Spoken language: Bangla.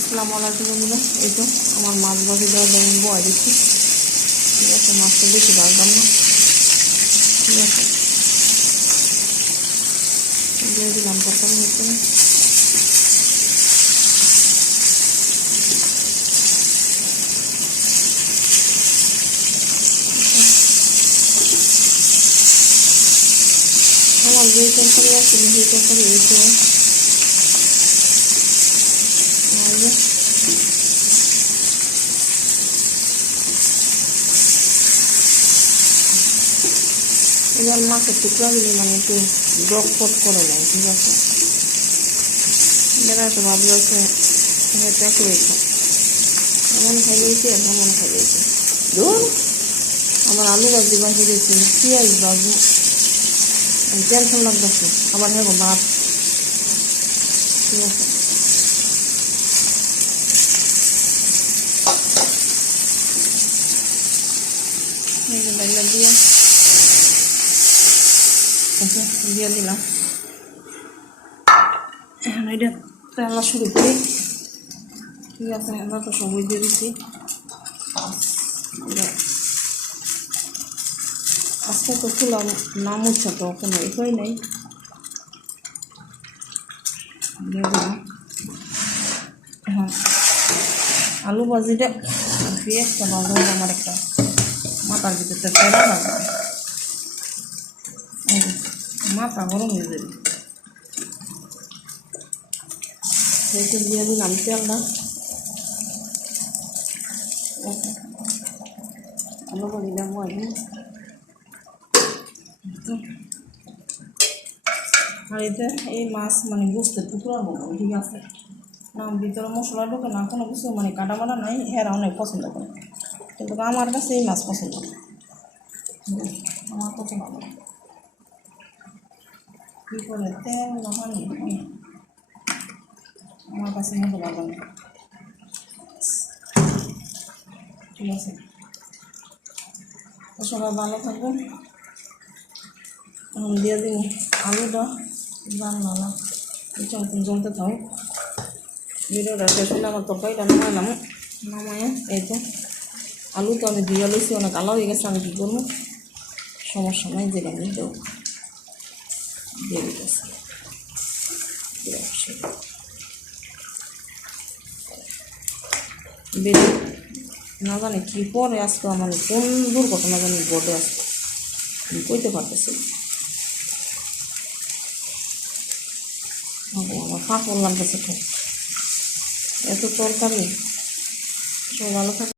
আসসালামু আলাইকুম বন্ধুরা, এই তো আমার মাছ বাকি দেওয়া আমি বয় দিচ্ছি। ঠিক আছে, মাছটা বেশি ভাজলাম না। ঠিক আছে। দিলাম তখন হচ্ছে। না আমার যে তরকারি আছে সেই তরকারি হয়েছে আর যে এবার মাছের টুকরাগুলি মানে একটু ডকপট করে নেয় ঠিক আছে? এরা তো ভাবলো যে এটা করেছে এমন খাইলেছে এমন খাইলেছে ধর, আমার আলু ভাজি বাজি দিয়েছি, পেঁয়াজ বাজু টেনশন লাগতেছে আবার হ্যাঁ ভাত। ঠিক আছে? যে দিয়ে দিয়ে দিলাম এখন এটা রান্না শুরু করি ঠিক আছে আমরা তো সবই দিয়ে দিচ্ছি আজকে তো খুলাম নাম উঠছে তো কোনো নেই দিলাম হ্যাঁ আলু ভাজিটা ভাজা হলো আমার একটা মাথার ভিতরটা ফেরা লাগবে মাথা গরম হয়ে যাবে। সেইটা দিয়ে দিলাম তেলটা। আলু ভাজিটা ভাজি আর এতে এই মাছ মানে বুঝতে টুকরা বলব ঠিক আছে। না ভিতরে মশলা ঢোকে না কোনো কিছু মানে কাটা বাটা নাই এরা অনেক পছন্দ করে। কিন্তু আমার কাছে এই মাছ পছন্দ না। আমার পছন্দ না। কী করে তেল হুম, আমার কাছে মতো লাগে না। ঠিক আছে। তো সবাই ভালো থাকবেন। এখন দিয়ে দিন আলুটা। রান্না না এখন জমতে থাকুক ভিডিওটা শেষ হলে আমার তরকারিটা নামাইলাম। নামায় এই তো আলু তো আমি দিয়ে লইছি, অনেক আলো হয়ে গেছে, আমি কী করব? সমস্যা নাই যেটা আমি দেবো বেশি না জানি কী পরে আজকে আমার কোন দুর্ঘটনা জানি ঘটে আসতো আমি কইতে পারতেছি আমার ফাঁক লাগতেছে খুব এত তরকারি। সব ভালো থাকে